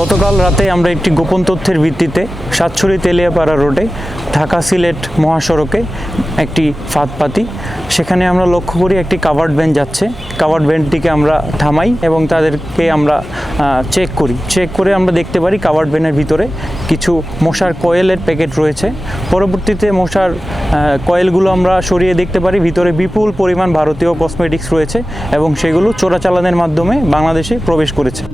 গতকাল রাতে আমরা একটি গোপন তথ্যের ভিত্তিতে সাতছড়ি তেলিয়াপাড়া রোডে ঢাকা সিলেট মহাসড়কে একটি ফাঁদ পাতি। সেখানে আমরা লক্ষ্য করি একটি কাভার্ড ভ্যান যাচ্ছে। কাভার্ড ভ্যানটিকে আমরা থামাই এবং তাদেরকে আমরা চেক করে আমরা দেখতে পারি কাভার্ড ভ্যানের ভিতরে কিছু মশার কয়েলের প্যাকেট রয়েছে। পরবর্তীতে মশার কয়েলগুলো আমরা সরিয়ে দেখতে পারি ভিতরে বিপুল পরিমাণ ভারতীয় কসমেটিক্স রয়েছে এবং সেগুলো চোরাচালানের মাধ্যমে বাংলাদেশে প্রবেশ করেছে।